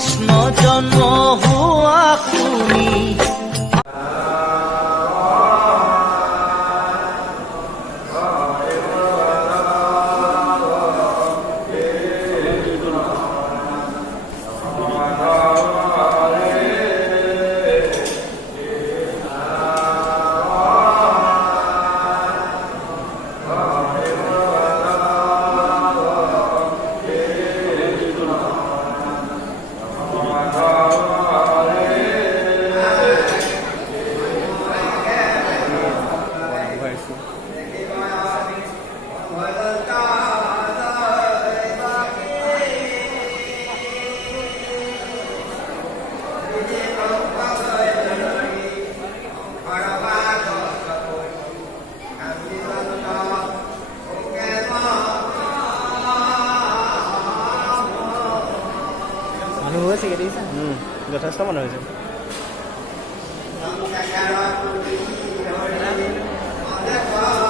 কৃষ্ণ জন্ম হোৱা শুনি মানুহ হৈছে দেখিছা যথেষ্ট মানুহ হৈছে Hãy subscribe cho kênh Ghiền Mì Gõ để không bỏ lỡ